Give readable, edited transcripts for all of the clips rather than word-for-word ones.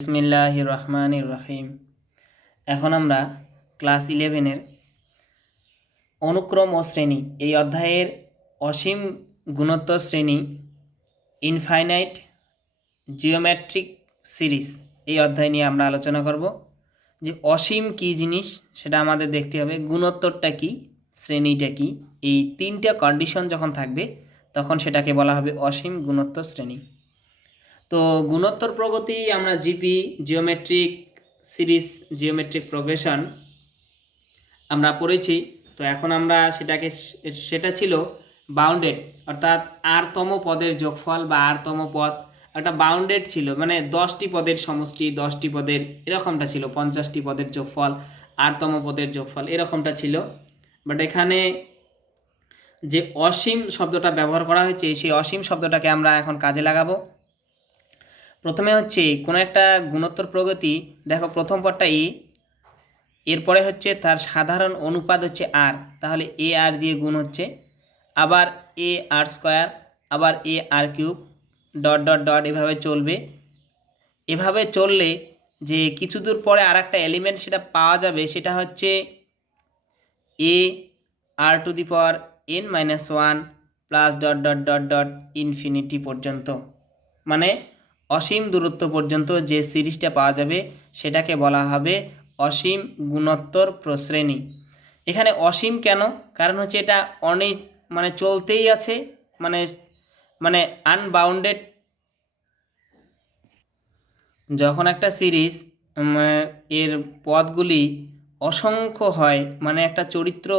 বিসমিল্লাহির রহমানির রহিম। এখন আমরা ক্লাস 11-এর অনুক্রম ও শ্রেণী এই অধ্যায়ের অসীম গুণোত্তর শ্রেণী ইনফাইনাইট জিওমেট্রিক সিরিজ এই অধ্যায় নিয়ে আমরা আলোচনা করব। যে অসীম কী জিনিস সেটা আমাদের দেখতে হবে, গুণোত্তরটা কী, শ্রেণীটা কী, এই তিনটা কন্ডিশন যখন থাকবে তখন সেটাকে বলা হবে অসীম গুণোত্তর শ্রেণী। তো গুণোত্তর প্রগতি আমরা GP geometric series geometric progression আমরা পড়েছি। তো এখন আমরা সেটা ছিল বাউন্ডেড, অর্থাৎ আরতম পদের যোগফল বা আরতম পদ একটা বাউন্ডেড ছিল, মানে 10টি পদের সমষ্টি, 10টি পদের এরকমটা ছিল, 50টি পদের যোগফল, আরতম পদের যোগফল এরকমটা ছিল। বাট এখানে যে অসীম শব্দটা ব্যবহার করা হয়েছে সেই অসীম শব্দটাকে আমরা এখন কাজে লাগাবো। প্রথমে হচ্ছে কোনো একটা গুণোত্তর প্রগতি, দেখো প্রথম পদটা এ, এরপরে হচ্ছে তার সাধারণ অনুপাত হচ্ছে আর, তাহলে এ আর দিয়ে গুণ হচ্ছে, আবার এ আর স্কোয়ার, আবার এ আর কিউব, ডট ডট ডট এভাবে চলবে। এভাবে চললে যে কিছু দূর পরে আর একটা এলিমেন্ট সেটা পাওয়া যাবে, সেটা হচ্ছে A R to the power n-1 plus dot dot dot dot infinity পর্যন্ত, মানে অসীম দূরত্ব পর্যন্ত যে সিরিজটা পাওয়া যাবে সেটাকে বলা হবে অসীম গুণোত্তর প্রশ্রেণী। এখানে অসীম কেন? কারণ হচ্ছে এটা অনেক মানে চলতেই আছে, মানে মানে আনবাউন্ডেড। যখন একটা সিরিজ এর পদগুলি অসংখ্য হয়, মানে একটা চরিত্র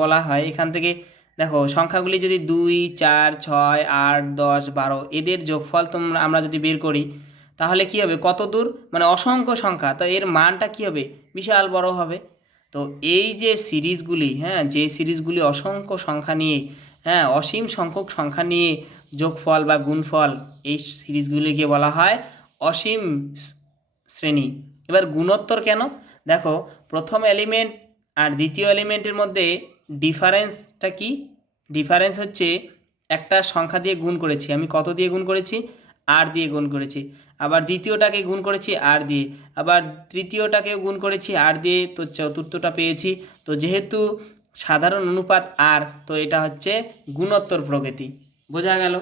বলা হয়, এখান থেকে দেখো সংখ্যাগুলি যদি 2, 4, 6, 8, 10, 12 এদের যোগফল আমরা যদি বের করি তাহলে কি হবে, কত দূর, মানে অসংখ্য সংখ্যা, তো এর মানটা কি হবে, বিশাল বড় হবে। তো এই যে সিরিজগুলি, যে সিরিজগুলি অসংখ্য সংখ্যা নিয়ে, অসীম সংখ্যক সংখ্যা নিয়ে যোগফল বা গুণফল, এই সিরিজগুলিকে বলা হয় অসীম শ্রেণী। এবার গুণোত্তর কেন, দেখো প্রথম এলিমেন্ট আর দ্বিতীয় এলিমেন্টের মধ্যে ডিফারেন্সটা কি? ডিফারেন্স হচ্ছে একটা সংখ্যা দিয়ে গুণ করেছি, আমি কত দিয়ে গুণ করেছি, আর দিয়ে গুণ করেছি, আবার দ্বিতীয়টাকে গুণ করেছি আর দিয়ে, আবার তৃতীয়টাকেও গুণ করেছি আর দিয়ে, তো চতুর্থটা পেয়েছি। তো যেহেতু সাধারণ অনুপাত আর, তো এটা হচ্ছে গুণোত্তর প্রগতি। বোঝা গেল?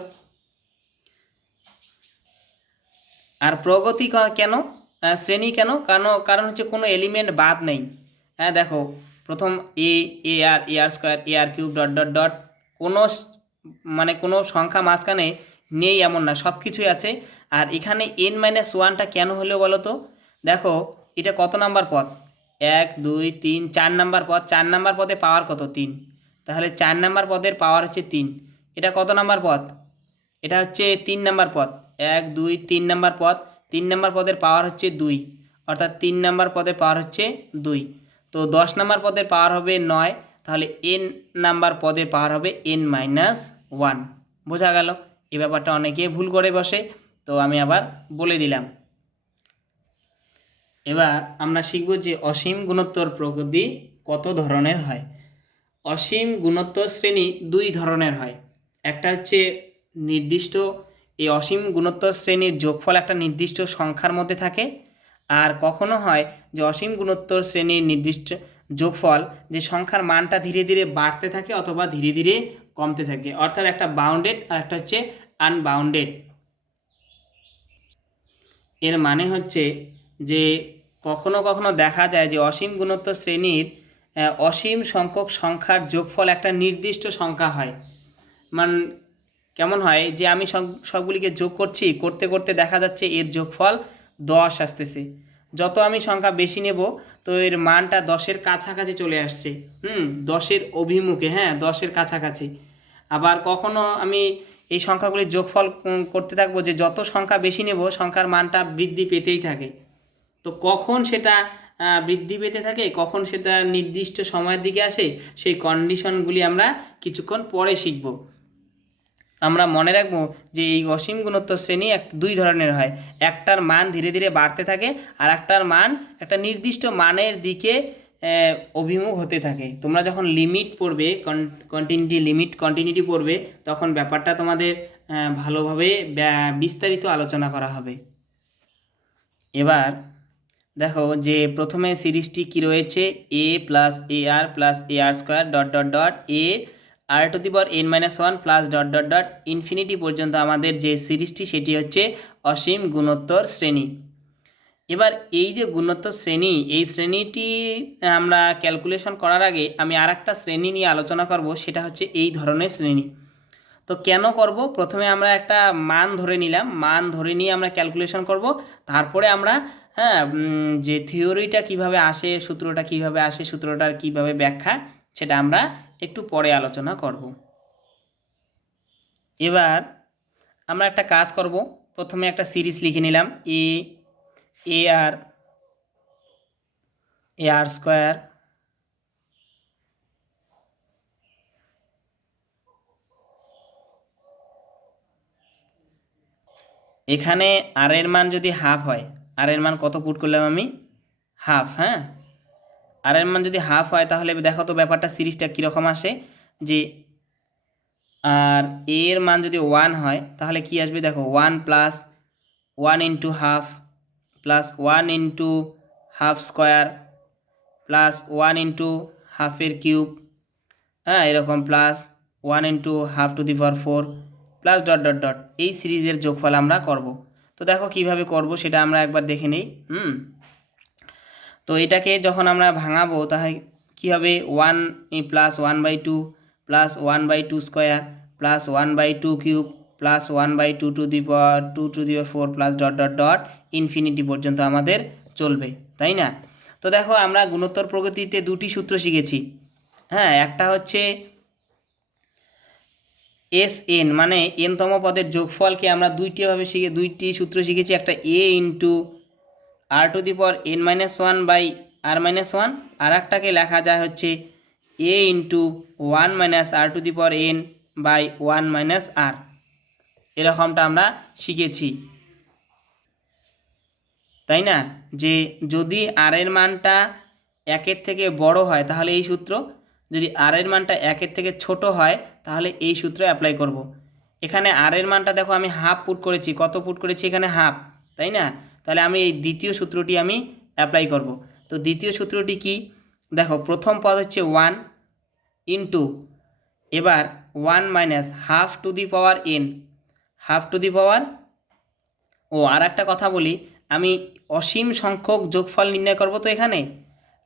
আর প্রগতি কেন, শ্রেণী কেন, কারণ হচ্ছে কোনো এলিমেন্ট বাদ নেই। দেখো প্রথম এ, এ আর স্কোয়ার, এ আর কিউব, ডট ডট ডট, কোনো মানে কোনো সংখ্যা মাঝখানে নেই এমন না, সব কিছুই আছে। আর এখানে n-1টা কেন হলো বলো তো? দেখো এটা কত নাম্বার পদ, 1, 2, 3, 4 নাম্বার পদ, 4 নাম্বার পদে পাওয়ার কত, 3, তাহলে 4 নাম্বার পদের পাওয়ার হচ্ছে 3। এটা কত নাম্বার পদ, এটা হচ্ছে 3 নাম্বার পদ, 1, 2, 3 নাম্বার পদ, 3 নাম্বার পদের পাওয়ার হচ্ছে 2, অর্থাৎ 3 নাম্বার পদের পাওয়ার হচ্ছে 2। তো 10 নাম্বার পদের পাওয়ার হবে 9, তাহলে n নাম্বার পদের পাওয়ার হবে n-1। বোঝা গেল? এই ব্যাপারটা অনেকে ভুল করে বসে, তো আমি আবার বলে দিলাম। এবার আমরা শিখব যে অসীম গুণোত্তর প্রগতি কত ধরনের হয়। অসীম গুণোত্তর শ্রেণী 2 ধরনের হয়। একটা হচ্ছে নির্দিষ্ট, এই অসীম গুণোত্তর শ্রেণীর যোগফল একটা নির্দিষ্ট সংখ্যার মধ্যে থাকে। আর কখনো হয় যে অসীম গুণোত্তর শ্রেণীর নির্দিষ্ট যোগফল যে সংখ্যার মানটা ধীরে ধীরে বাড়তে থাকে অথবা ধীরে ধীরে কমতে থাকে, অর্থাৎ একটা বাউন্ডেড আর একটা হচ্ছে আনবাউন্ডেড। এর মানে হচ্ছে যে কখনো কখনো দেখা যায় যে অসীম গুণোত্তর শ্রেণীর অসীম সংখ্যক সংখ্যার যোগফল একটা নির্দিষ্ট সংখ্যা হয়। কেমন হয় যে আমি সবগুলিকে যোগ করতে করতে দেখা যাচ্ছে এর যোগফল 10 আসতেছে। যত আমি সংখ্যা বেশি নেব তো এর মানটা 10-এর কাছাকাছি চলে আসছে, 10-এর অভিমুখে, 10-এর কাছাকাছি। আবার কখনো আমি এই সংখ্যাগুলির যোগফল করতে থাকবো যে যত সংখ্যা বেশি নেব সংখ্যার মানটা বৃদ্ধি পেতেই থাকে। তো কখন সেটা বৃদ্ধি পেতে থাকে, কখন সেটা নির্দিষ্ট সময়ের দিকে আসে, সেই কন্ডিশনগুলি আমরা কিছুক্ষণ পরে শিখব। আমরা মনে রাখবো যে এই অসীম গুণোত্তর শ্রেণী 2 ধরনের হয়। একটার মান ধীরে ধীরে বাড়তে থাকে আর একটার মান একটা নির্দিষ্ট মানের দিকে অভিমুখ হতে থাকে। তোমরা যখন লিমিট পড়বে, কন্টিনিউটি পড়বে, তখন ব্যাপারটা তোমাদের ভালোভাবে বিস্তারিত আলোচনা করা হবে। এবার দেখো যে প্রথমে সিরিজটি কি রয়েছে, A plus A R plus A R square dot dot dot A R to the power N minus one plus dot dot dot infinity পর্যন্ত আমাদের যে সিরিজটি সেটি হচ্ছে অসীম গুণোত্তর শ্রেণী। এবার এই যে গুণোত্তর শ্রেণী, এই শ্রেণীটি আমরা ক্যালকুলেশন করার আগে আমি আর একটা শ্রেণী নিয়ে আলোচনা করব, সেটা হচ্ছে এই ধরনের শ্রেণী। তো কেন করব, প্রথমে আমরা একটা মান ধরে নিলাম, মান ধরে নিয়ে আমরা ক্যালকুলেশন করব, তারপরে আমরা যে থিওরিটা কিভাবে আসে, সূত্রটা কিভাবে আসে, সূত্রটার কিভাবে ব্যাখ্যা, সেটা আমরা একটু পরে আলোচনা করব। এবার আমরা একটা কাজ করব, প্রথমে একটা সিরিজ লিখে নিলাম, এ এ আর স্কোয়ার এখানে আর এর মান যদি হাফ হয়, আর এর মান কত পুট করলাম আমি, হাফ। হ্যাঁ, আর এর মান যদি হাফ হয় তাহলে দেখো তো ব্যাপারটা সিরিজটা কীরকম আসে, যে আর এর মান যদি 1 হয় তাহলে কি আসবে, দেখো 1 plus 1 into half plus 1 into half square plus 1 into হাফের কিউব, হ্যাঁ এরকম, plus 1 into half to the power 4 plus dot dot dot, এই সিরিজের যোগফল আমরা করব। তো দেখো কিভাবে করব সেটা আমরা একবার দেখে নেই। তো এটাকে যখন আমরা ভাঙাবো তাহলে কী হবে, 1 plus 1/2 plus 1/2 square plus 1/2 cube plus 1/2 to the power 2 two the power 4 plus dot dot dot infinity পর্যন্ত আমাদের চলবে, তাই না? তো দেখো আমরা গুণোত্তর প্রগতিতে দুটি সূত্র শিখেছি। হ্যাঁ, একটা হচ্ছে এস এন, মানে এনতম পদের যোগফলকে আমরা দুইটি সূত্র শিখেছি, একটা A into R to the power N minus one by R minus one, আর একটাকে লেখা যায় হচ্ছে A into one minus R to the power N by one minus R, এরকমটা আমরা শিখেছি, তাই না? যে যদি আর এর মানটা একের থেকে বড় হয় তাহলে এই সূত্র, যদি আর এর মানটা একের থেকে ছোট হয় তাহলে এই সূত্র অ্যাপ্লাই করব। এখানে আর এর মানটা দেখো আমি হাফ পুট করেছি, কত পুট করেছি এখানে, হাফ, তাই না? তাহলে আমি এই দ্বিতীয় সূত্রটি আমি অ্যাপ্লাই করব। তো দ্বিতীয় সূত্রটি কি, দেখো প্রথম পদ হচ্ছে 1 ইন্টু, এবার 1 minus half to the power N, half to the power, ও আর একটা কথা বলি, আমি অসীম সংখ্যক যোগফল নির্ণয় করব, তো এখানে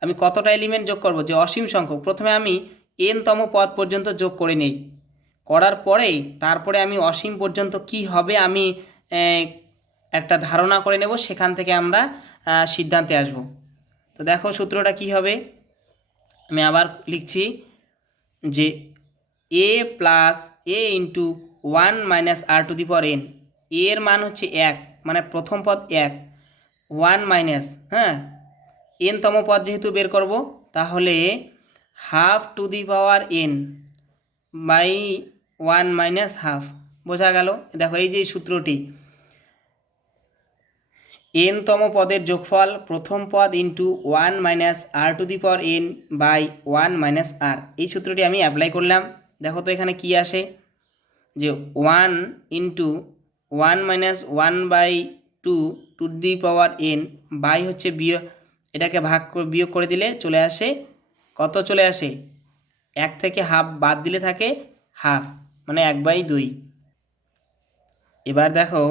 আমি কতটা এলিমেন্ট যোগ করব, যে অসীম সংখ্যক, প্রথমে আমি এনতম পদ পর্যন্ত যোগ করে নেই, করার পরেই তারপরে আমি অসীম পর্যন্ত কি হবে আমি একটা ধারণা করে নেব, সেখান থেকে আমরা সিদ্ধান্তে আসব। তো দেখো সূত্রটা কি হবে, আমি আবার লিখছি যে A plus A into 1 minus R to the power N, এর মান হচ্ছে 1, মানে প্রথম পদ 1, 1 মাইনাস, হ্যাঁ এনতম পদ যেহেতু বের করব তাহলে half to the power N by 1 minus half, বোঝা গেল? দেখো এই যে সূত্রটি, এনতম পদের যোগফল প্রথম পদ into 1 minus R to the power N by 1 minus R, এই সূত্রটি আমি অ্যাপ্লাই করলাম। দেখো তো এখানে কি আসে, যে 1 into 1 minus 1/2 to the power N by হচ্ছে বিয়োগ, এটাকে বিয়োগ করে দিলে চলে আসে, কত চলে আসে, 1 থেকে হাফ বাদ দিলে থাকে হাফ, মানে 1/2। এবার দেখো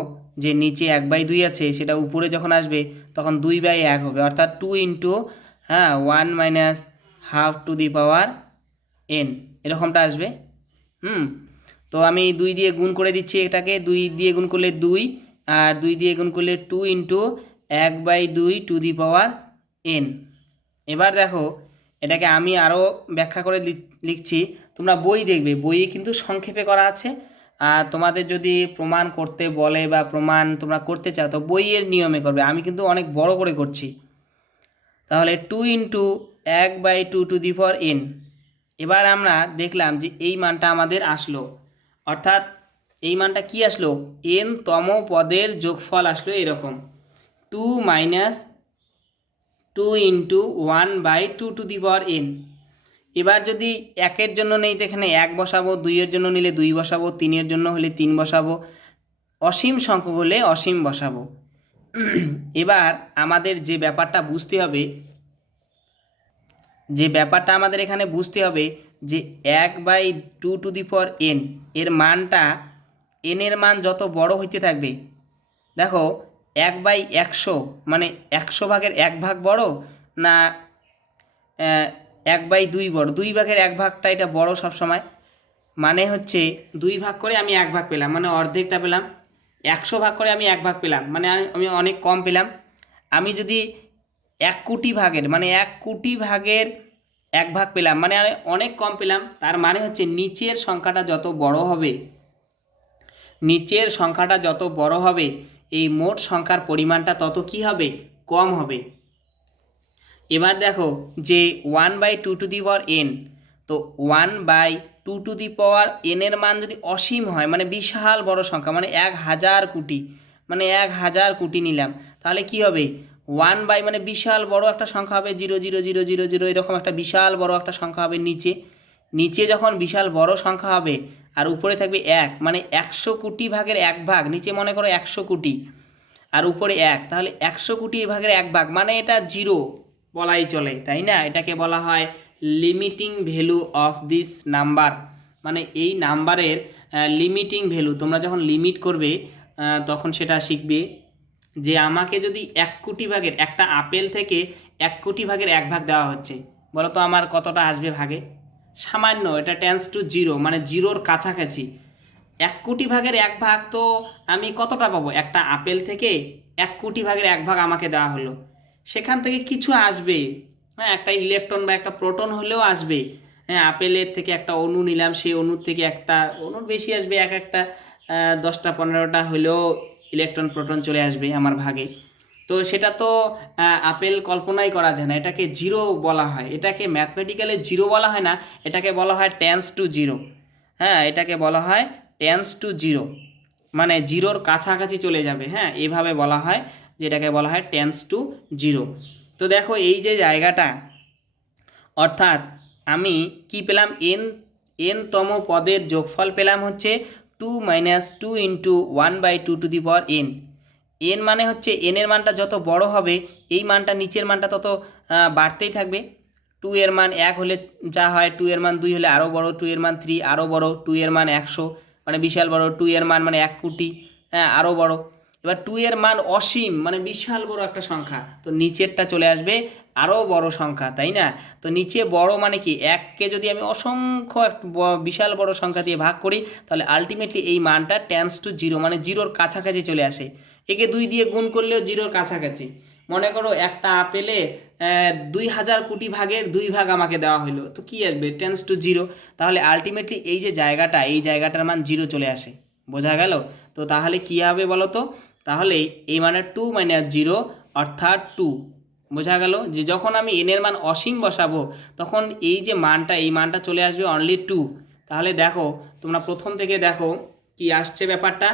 যে নিচে 1/2 আছে, সেটা উপরে যখন আসবে তখন 2/1 হবে, অর্থাৎ 2 into 1 minus half to the power N, এরকমটা আসবে। তো আমি 2 দিয়ে গুণ করে দিচ্ছি, এটাকে 2 দিয়ে গুণ করলে 2, আর 2 দিয়ে গুণ করলে 2 into 1/2 to the power N. এবার দেখো এটাকে আমি আরও ব্যাখ্যা করে লিখছি, তোমরা বই দেখবে, বইয়ে কিন্তু সংক্ষেপে করা আছে, আর তোমাদের যদি প্রমাণ করতে বলে বা প্রমাণ তোমরা করতে চাও তো বইয়ের নিয়মে করবে, আমি কিন্তু অনেক বড় করে করছি। তাহলে 2 into 1/2 to the power N, এবার আমরা দেখলাম যে এই মানটা আমাদের আসলো, অর্থাৎ এই মানটা কি আসলো, এন তম পদের যোগফল আসলো এরকম, 2 minus 2 into 1/2 to the power N. এবার যদি একের জন্য নেই তো এখানে 1 বসাবো, 2-এর জন্য নিলে 2 বসাবো, 3-এর জন্য হলে 3 বসাবো, অসীম সংখ্যক হলে অসীম বসাবো। এবার আমাদের যে ব্যাপারটা বুঝতে হবে, এখানে বুঝতে হবে যে 1/2 n এর মানটা, n এর মান যত বড় হইতে থাকবে, দেখো 1/100 মানে 100 ভাগের 1 ভাগ বড় না 1/2 বড়, 2 ভাগের 1 ভাগটা এটা বড় সবসময়। মানে হচ্ছে 2 ভাগ করে আমি 1 ভাগ পেলাম, মানে অর্ধেকটা পেলাম। 100 ভাগ করে আমি 1 ভাগ পেলাম, মানে আমি অনেক কম পেলাম। আমি যদি 1 কোটি ভাগের মানে 1 কোটি ভাগের 1 ভাগ পেলাম, মানে আমি অনেক কম পেলাম। তার মানে হচ্ছে নিচের সংখ্যাটা যত বড় হবে, এই মোট সংখ্যার পরিমাণটা তত কি হবে, কম হবে। এবার দেখো যে 1/2n, তো 1/2n এর মান যদি অসীম হয়, মানে বিশাল বড় সংখ্যা, মানে 1000 কোটি, মানে 1000 কোটি নিলাম, তাহলে কি হবে, 1 মানে বিশাল বড় একটা সংখ্যা হবে, 00000 এরকম একটা বিশাল বড় একটা সংখ্যা হবে নিচে যখন বিশাল বড় সংখ্যা হবে আর উপরে থাকবে 1, মানে 100 কোটি ভাগের 1 ভাগ, নিচে মনে করো 100 কোটি আর উপরে 1, তাহলে 100 কোটি ভাগের 1 ভাগ, মানে এটা 0 বলাই চলে, তাই না? এটাকে বলা হয় limiting value of this number, মানে এই নাম্বারের লিমিটিং ভ্যালু। তোমরা যখন লিমিট করবে তখন সেটা শিখবে যে আমাকে যদি 1 কোটি ভাগের, একটা আপেল থেকে 1 কোটি ভাগের 1 ভাগ দেওয়া হচ্ছে, বলো তো আমার কতটা আসবে ভাগে? সামান্য, এটা টেন্স টু জিরো, মানে জিরোর কাছাকাছি। 1 কোটি ভাগের 1 ভাগ, তো আমি কতটা পাবো? একটা আপেল থেকে 1 কোটি ভাগের 1 ভাগ আমাকে দেওয়া হলো, সেখান থেকে কিছু আসবে, হ্যাঁ, একটা ইলেকট্রন বা একটা প্রোটন হলেও আসবে। হ্যাঁ, আপেলের থেকে একটা অণু নিলাম, সেই অণুর থেকে একটা অণুর বেশি আসবে, একটা 10টা 15টা হলেও ইলেকট্রন প্রোটন চলে আসবে আমার ভাগে। তো সেটা তো আপেল কল্পনাই করা যায় না, এটাকে জিরো বলা হয়, এটাকে ম্যাথমেটিক্যালি জিরো বলা হয় না, এটাকে বলা হয় টেন্স টু জিরো। হ্যাঁ, এটাকে বলা হয় টেন্স টু জিরো, মানে জিরোর কাছাকাছি চলে যাবে। হ্যাঁ, এইভাবে বলা হয়, যেটাকে বলা হয় টেন্স টু জিরো। তো দেখো এই যে জায়গাটা, অর্থাৎ আমি কি পেলাম, তম পদের যোগফল পেলাম হচ্ছে 2 - 2 × 1/2n। n মানে হচ্ছে n এর মানটা যত বড় হবে এই মানটা, নিচের মানটা তত বাড়তেই থাকবে। 2 এর মান 1 হলে যা হয়, 2 এর মান 2 হলে আরও বড়, 2 এর মান 3 আরও বড়, 2 এর মান 100 মানে বিশাল বড়, 2 এর মান মানে 1 কোটি, হ্যাঁ, আরও বড়। এবার 2 এর মান অসীম, মানে বিশাল বড় একটা সংখ্যা, তো নিচেরটা চলে আসবে আরও বড় সংখ্যা, তাই না? তো নিচে বড় মানে কি, 1কে যদি আমি অসংখ্য বিশাল বড় সংখ্যা দিয়ে ভাগ করি, তাহলে আলটিমেটলি এই মানটা টেন্স টু জিরো, মানে জিরোর কাছাকাছি চলে আসে। একে 2 দিয়ে গুণ করলেও জিরোর কাছাকাছি। মনে করো একটা আপেলে 2000 কোটি ভাগের 2 ভাগ আমাকে দেওয়া হলো, তো কি আসবে, টেন্স টু জিরো। তাহলে আলটিমেটলি এই যে জায়গাটা, এই জায়গাটার মান জিরো চলে আসে। বোঝা গেল? তো তাহলে কি হবে বলো তো? তাহলে এই মানে 2 - 0 অর্থাৎ 2। বোঝা গেল যে যখন আমি n এর মান অসীম বসাবো, তখন এই যে মানটা, এই মানটা চলে আসবে অনলি 2। তাহলে দেখো, তোমরা প্রথম থেকে দেখো কি আসছে ব্যাপারটা।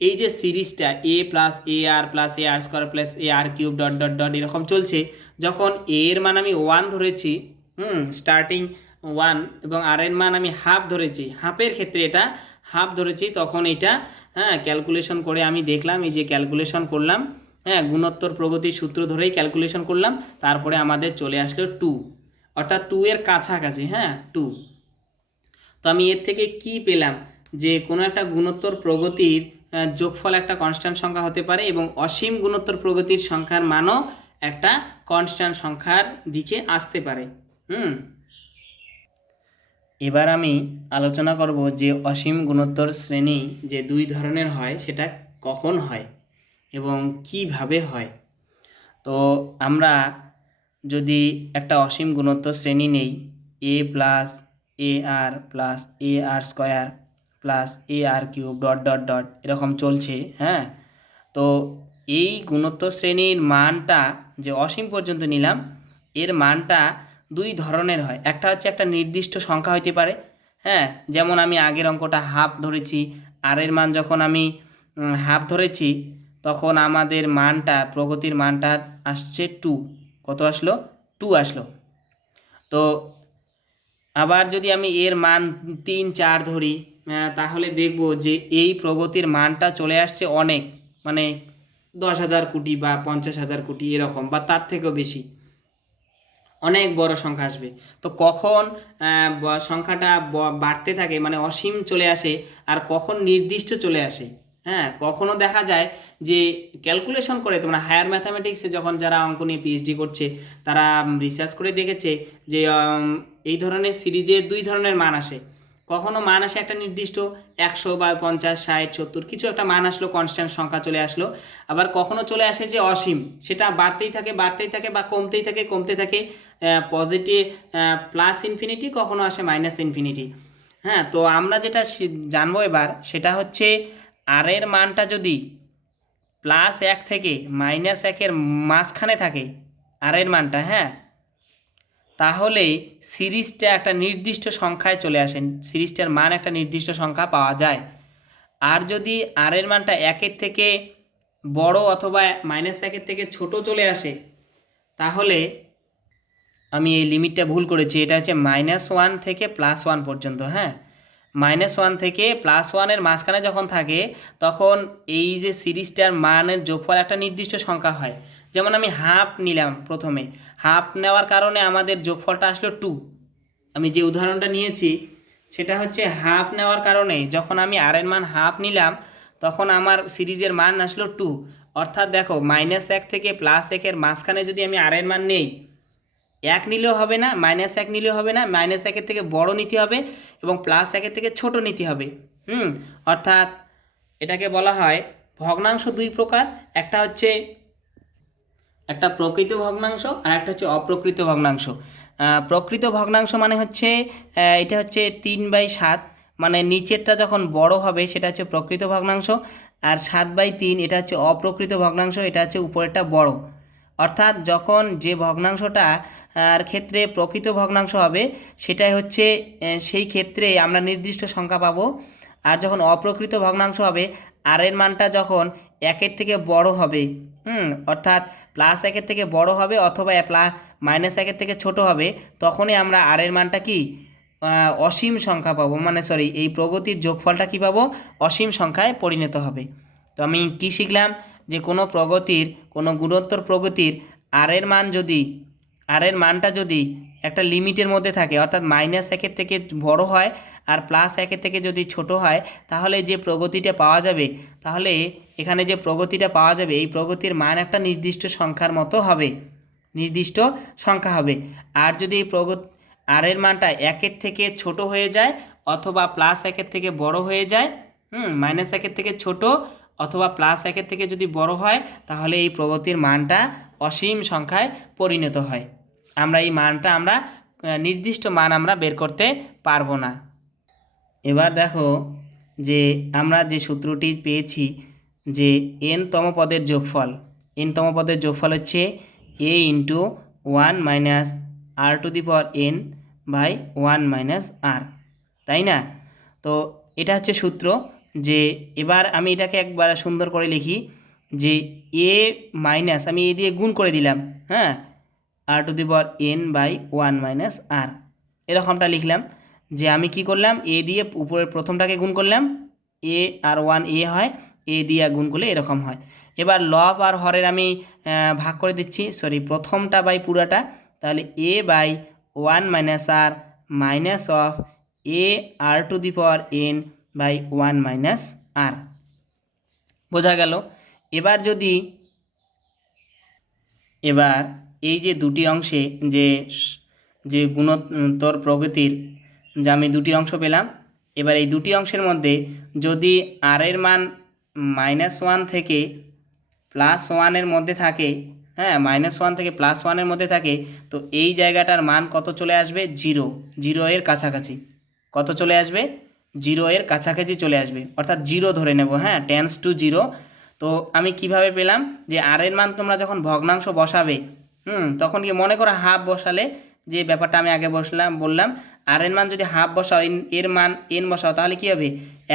এই যে সিরিজটা a+ar+ar² .. এরকম চলছে, যখন a এর মান আমি 1 ধরেছি, স্টার্টিং 1, এবং আর এর মান আমি হাফ ধরেছি, হাফের ক্ষেত্রে এটা হাফ ধরেছি, তখন এটা, হ্যাঁ, ক্যালকুলেশন করে আমি দেখলাম, এই যে ক্যালকুলেশন করলাম, হ্যাঁ, গুণোত্তর প্রগতির সূত্র ধরেই ক্যালকুলেশন করলাম, তারপরে আমাদের চলে আসলো 2, অর্থাৎ 2 এর কাছাকাছি, হ্যাঁ 2। তো আমি এর থেকে কি পেলাম, যে কোনো একটা গুণোত্তর প্রগতির যোগফল একটা কনস্ট্যান্ট সংখ্যা হতে পারে, এবং অসীম গুণোত্তর প্রগতির সংখ্যার মানও একটা কনস্ট্যান্ট সংখ্যার দিকে আসতে পারে। এবার আমি আলোচনা করব যে অসীম গুণোত্তর শ্রেণী যে 2 ধরনের হয়, সেটা কখন হয় এবং কিভাবে হয়। তো আমরা যদি একটা অসীম গুণোত্তর শ্রেণী নেই, a+ar+ar² এরকম চলছে, হ্যাঁ। তো এই গুণোত্তর শ্রেণীর মানটা যে অসীম পর্যন্ত নিলাম, এর মানটা 2 ধরনের হয়। একটা হচ্ছে একটা নির্দিষ্ট সংখ্যা হইতে পারে, হ্যাঁ, যেমন আমি আগের অঙ্কটা হাফ ধরেছি, আর এর মান যখন আমি হাফ ধরেছি, তখন আমাদের মানটা, প্রগতির মানটা আসছে 2। কত আসলো? 2 আসলো। তো আবার যদি আমি এর মান 3 4 ধরি, তাহলে দেখব যে এই প্রগতির মানটা চলে আসছে অনেক, মানে 10,000 কোটি বা 50,000 কোটি এরকম, বা তার থেকেও বেশি অনেক বড় সংখ্যা আসবে। তো কখন সংখ্যাটা বাড়তে থাকে মানে অসীম চলে আসে, আর কখন নির্দিষ্ট চলে আসে। হ্যাঁ, কখনো দেখা যায় যে ক্যালকুলেশন করে, তোমরা হায়ার ম্যাথামেটিক্সে যখন যারা অঙ্ক নিয়ে পিএইচডি করছে তারা রিসার্চ করে দেখেছে যে এই ধরনের সিরিজে দুই ধরনের মান আসে। কখনো মান আসে একটা নির্দিষ্ট 100 বা 50, 60, 70 কিছু একটা মান আসলো, কনস্ট্যান্ট সংখ্যা চলে আসলো। আবার কখনো চলে আসে যে অসীম, সেটা বাড়তেই থাকে বা কমতে থাকে, পজিটিভ প্লাস ইনফিনিটি, কখনো আসে মাইনাস ইনফিনিটি। হ্যাঁ, তো আমরা যেটা জানবো এবার সেটা হচ্ছে আর এর মানটা যদি +1 থেকে -1-এর মাঝখানে থাকে আর এর মানটা, হ্যাঁ, তাহলে সিরিজটা একটা নির্দিষ্ট সংখ্যায় চলে আসেন, সিরিজটার মান একটা নির্দিষ্ট সংখ্যা পাওয়া যায়। আর যদি আর এর মানটা 1-এর থেকে বড় অথবা -1-এর থেকে ছোট চলে আসে, তাহলে আমি এই লিমিটটা ভুল করেছি, এটা হচ্ছে -1 থেকে +1 পর্যন্ত। হ্যাঁ, -1 থেকে +1-এর মাঝখানে যখন থাকে তখন এই যে সিরিজটার মানের যোগফল একটা নির্দিষ্ট সংখ্যা হয়। যেমন আমি হাফ নিলাম, প্রথমে হাফ নেওয়ার কারণে আমাদের যোগফলটা আসলো 2। আমি যে উদাহরণটা নিয়েছি সেটা হচ্ছে হাফ নেওয়ার কারণে যখন আমি আর এর মান হাফ নিলাম তখন আমার সিরিজের মান আসলো 2। অর্থাৎ দেখো, -1 থেকে +1-এর মাঝখানে যদি আমি আর এর মান নেই, 1 নিলেও হবে না, -1 নিলেও হবে না, -1-এর থেকে বড় নিতে হবে এবং +1-এর থেকে ছোট নিতে হবে। অর্থাৎ এটাকে বলা হয় ভগ্নাংশ দুই প্রকার, একটা হচ্ছে একটা প্রকৃত ভগ্নাংশ আর একটা হচ্ছে অপ্রকৃত ভগ্নাংশ। প্রকৃত ভগ্নাংশ মানে হচ্ছে এটা হচ্ছে 3/7, মানে নিচেরটা যখন বড় হবে সেটা হচ্ছে প্রকৃত ভগ্নাংশ, আর 7/3 এটা হচ্ছে অপ্রকৃত ভগ্নাংশ, এটা হচ্ছে উপরেরটা বড়। অর্থাৎ যখন যে ভগ্নাংশটা আর ক্ষেত্রে প্রকৃত ভগ্নাংশ হবে সেটাই হচ্ছে সেই ক্ষেত্রে আমরা নির্দিষ্ট সংখ্যা পাবো। আর যখন অপ্রকৃত ভগ্নাংশ হবে, আর এর মানটা যখন 1-এর থেকে বড় হবে, অর্থাৎ +1-এর থেকে বড় হবে অথবা -1-এর থেকে ছোট হবে, তখনই আমরা আর এর মানটা কি অসীম সংখ্যা পাবো, মানে সরি, এই প্রগতির যোগফলটা কি পাবো, অসীম সংখ্যায় পরিণত হবে। তো আমি কি শিখলাম, যে কোনো প্রগতির, কোনো গুণোত্তর প্রগতির আর এর মানটা যদি একটা লিমিটের মধ্যে থাকে, অর্থাৎ -1-এর থেকে বড় হয় আর +1-এর থেকে যদি ছোট হয়, তাহলে যে প্রগতিটা পাওয়া যাবে, তাহলে এখানে যে প্রগতিটা পাওয়া যাবে এই প্রগতির মান একটা নির্দিষ্ট সংখ্যার মতো হবে, নির্দিষ্ট সংখ্যা হবে। আর যদি এই আর এর মানটা 1-এর থেকে ছোট হয়ে যায় অথবা +1-এর থেকে বড় হয়ে যায়, -1-এর থেকে ছোট অথবা +1-এর থেকে যদি বড় হয়, তাহলে এই প্রগতির মানটা অসীম সংখ্যায় পরিণত হয়। আমরা এই মানটা নির্দিষ্ট মান আমরা বের করতে পারবো না। এবার দেখো যে আমরা যে সূত্রটি পেয়েছি যে n-তম পদের যোগফল হচ্ছে a × 1 - r⁴n/1 - r, তাই না? তো এটা হচ্ছে সূত্র। যে এবার আমি এটাকে একবার সুন্দর করে লিখি যে আমি এ দিয়ে গুণ করে দিলাম, হ্যাঁ, r⁴n/1 - r, এরকমটা লিখলাম। যে আমি কি করলাম, এ দিয়ে উপরের প্রথমটাকে গুণ করলাম, এ আর 1 এ হয়, এ দিয়ে গুণ করলে এরকম হয়। এবার লব আর হরের আমি ভাগ করে দিচ্ছি, সরি, প্রথমটা বাই পুরাটা, তাহলে a/1 - r minus of ar⁴n/1 - r, বোঝা গেল? এবার এই যে দুটি অংশে যে গুণোত্তর প্রগতির যে আমি দুটি অংশ পেলাম, এবার এই দুটি অংশের মধ্যে যদি আর এর মান -1 থেকে +1-এর মধ্যে থাকে, হ্যাঁ, -1 থেকে +1-এর মধ্যে থাকে, তো এই জায়গাটার মান কত চলে আসবে, 0 এর কাছাকাছি। কত চলে আসবে, 0 এর কাছাকাছি চলে আসবে, অর্থাৎ 0 ধরে নেব, হ্যাঁ, টেন্ডস টু 0। তো আমি কিভাবে পেলাম, যে আর এর মান তোমরা যখন ভগ্নাংশ বসাবে, তখন কি মনে করো হাফ বসালে, যে ব্যাপারটা আমি আগে বললাম, আর এর মান যদি হাফ বসাও, এর মান n বসাও, তাহলে কি হবে,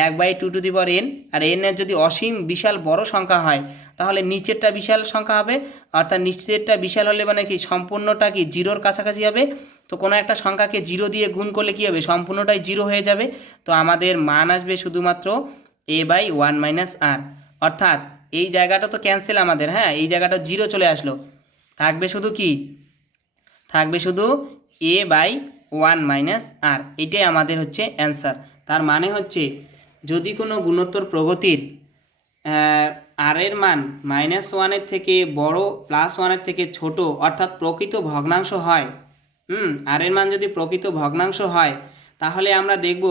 1/2n, আর n এর যদি অসীম বিশাল বড় সংখ্যা হয়, তাহলে নিচেরটা বিশাল সংখ্যা হবে, অর্থাৎ নিচেরটা বিশাল হলে মানে কি সম্পূর্ণটা কি 0-র কাছাকাছি হবে। তো কোনো একটা সংখ্যাকে 0 দিয়ে গুণ করলে কি হবে, সম্পূর্ণটাই 0 হয়ে যাবে। তো আমাদের মান আসবে শুধুমাত্র a/1 - r, অর্থাৎ এই জায়গাটা তো ক্যান্সেল আমাদের, হ্যাঁ, এই জায়গাটা 0 চলে আসলো, থাকবে শুধু কি, থাকবে শুধু a/1 মাইনাস আর, এটাই আমাদের হচ্ছে অ্যান্সার। তার মানে হচ্ছে যদি কোনো গুণোত্তর প্রগতির আর এর মান -1-এর থেকে বড়, +1-এর থেকে ছোট, অর্থাৎ প্রকৃত ভগ্নাংশ হয়, আর এর মান যদি প্রকৃত ভগ্নাংশ হয়, তাহলে আমরা দেখব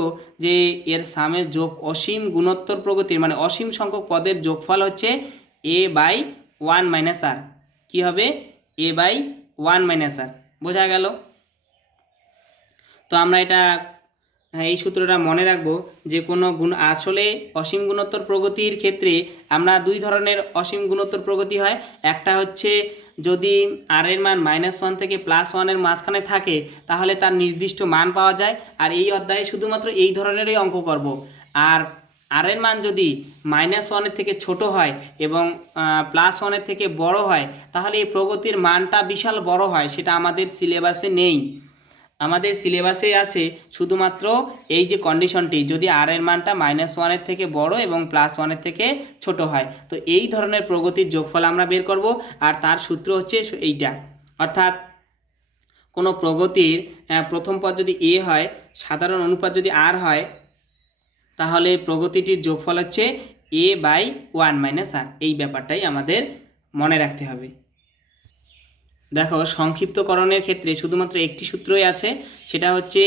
যে এর সামের যোগ অসীম গুণোত্তর প্রগতির মানে অসীম সংখ্যক পদের যোগফল হচ্ছে a/1 মাইনাস আর। কী হবে? a/1 মাইনাস আর। বোঝা গেল? তো আমরা এটা এই সূত্রটা মনে রাখবো যে কোনো আসলে অসীম গুণোত্তর প্রগতির ক্ষেত্রে আমরা দুই ধরনের অসীম গুণোত্তর প্রগতি হয়। একটা হচ্ছে যদি আর এর মান -1 থেকে +1-এর মাঝখানে থাকে তাহলে তার নির্দিষ্ট মান পাওয়া যায়, আর এই অধ্যায়ে শুধুমাত্র এই ধরনেরই অঙ্ক করব। আর আর এর মান যদি -1-এর থেকে ছোট হয় এবং +1-এর থেকে বড় হয়, তাহলে এই প্রগতির মানটা বিশাল বড় হয়, সেটা আমাদের সিলেবাসে নেই। আমাদের সিলেবাসে আছে শুধুমাত্র এই যে কন্ডিশনটি, যদি আর এর মানটা -1-এর থেকে বড় এবং +1-এর থেকে ছোট হয়, তো এই ধরনের প্রগতির যোগফল আমরা বের করব। আর তার সূত্র হচ্ছে এইটা, অর্থাৎ কোনো প্রগতির প্রথম পদ যদি এ হয়, সাধারণ অনুপাত যদি আর হয়, তাহলে প্রগতিটির যোগফল হচ্ছে a/1 মাইনাস আর। এই ব্যাপারটাই আমাদের মনে রাখতে হবে। দেখো, সংক্ষিপ্তকরণের ক্ষেত্রে শুধুমাত্র একটি সূত্রই আছে, সেটা হচ্ছে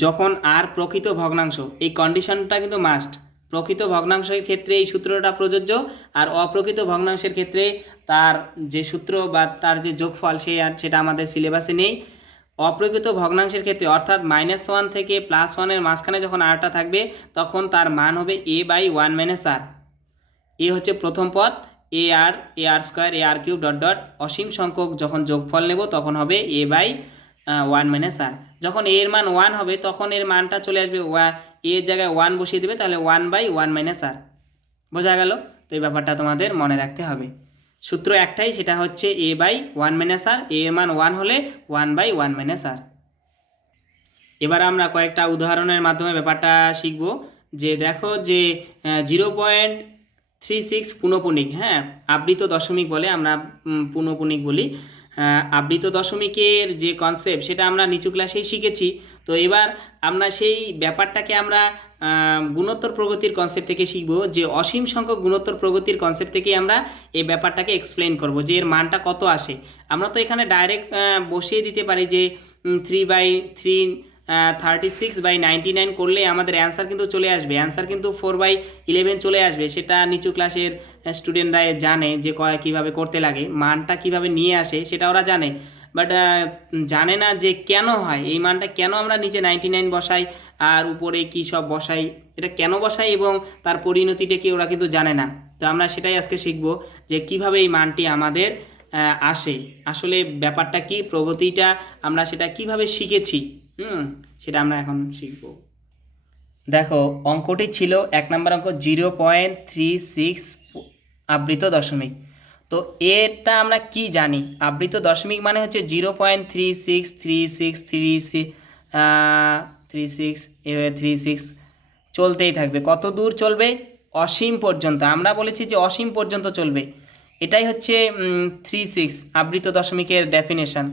যখন আর প্রকৃত ভগ্নাংশ, এই কন্ডিশনটা কিন্তু মাস্ট। প্রকৃত ভগ্নাংশের ক্ষেত্রে এই সূত্রটা প্রযোজ্য, আর অপ্রকৃত ভগ্নাংশের ক্ষেত্রে তার যে সূত্র বা তার যে যোগফল সেটা আমাদের সিলেবাসে নেই। অপ্রকৃত ভগ্নাংশের ক্ষেত্রে অর্থাৎ -1 থেকে +1-এর মাঝখানে যখন আরটা থাকবে, তখন তার মান হবে a/1 মাইনাস আর। এ হচ্ছে প্রথম পদ, ar² ar³ ... অসীম সংখ্যক যখন যোগফল নেব তখন হবে a/1 মাইনাস আর। যখন এর মান 1 হবে তখন এর মানটা চলে আসবে, এর জায়গায় 1 বসিয়ে দেবে, তাহলে 1/1 মাইনাস আর। বোঝা গেল? তো এই ব্যাপারটা তোমাদের মনে রাখতে হবে। সূত্র একটাই, সেটা হচ্ছে a/1 মাইনাস আর, এর মান 1 হলে 1/1 মাইনাস আর। এবার আমরা কয়েকটা উদাহরণের মাধ্যমে ব্যাপারটা শিখব। যে দেখো যে 0.36 পুনঃপুনিক, হ্যাঁ, আবৃত দশমিক বলে, আমরা পুনঃপুনিক বলি। আবৃত দশমিকের যে কনসেপ্ট সেটা আমরা নিচু ক্লাসেই শিখেছি। তো এবার আমরা সেই ব্যাপারটাকে আমরা গুণোত্তর প্রগতির কনসেপ্ট থেকে শিখব, যে অসীম সংখ্যক গুণোত্তর প্রগতির কনসেপ্ট থেকে আমরা এই ব্যাপারটাকে এক্সপ্লেন করব যে এর মানটা কত আসে। আমরা তো এখানে ডাইরেক্ট বসিয়ে দিতে পারি যে 3/3 36/99 করলে আমাদের অ্যান্সার কিন্তু চলে আসবে, অ্যান্সার কিন্তু 4/11 চলে আসবে। সেটা নিচু ক্লাসের স্টুডেন্টরা জানে যে কীভাবে করতে লাগে, মানটা কিভাবে নিয়ে আসে সেটা ওরা জানে, বাট জানে না যে কেন হয়, এই মানটা কেন আমরা নিচে 99 বসাই আর উপরে কী সব বসাই, এটা কেন বসাই এবং তার পরিণতিটা কি ওরা কিন্তু জানে না। তো আমরা সেটাই আজকে শিখব যে কিভাবে এই মানটি আমাদের আসে, আসলে ব্যাপারটা কি, প্রগতিটা আমরা সেটা কিভাবে শিখেছি, সেটা আমরা এখন শিখব। দেখো, অঙ্কটি ছিল 1 নম্বর অঙ্ক 0.36 আবৃত দশমিক। তো এটা আমরা কি জানি, আবৃত দশমিক মানে হচ্ছে 0.363636 চলতেই থাকবে। কত দূর চলবে? অসীম পর্যন্ত। আমরা বলেছি যে অসীম পর্যন্ত চলবে, এটাই হচ্ছে 36 আবৃত দশমিকের ডেফিনেশন।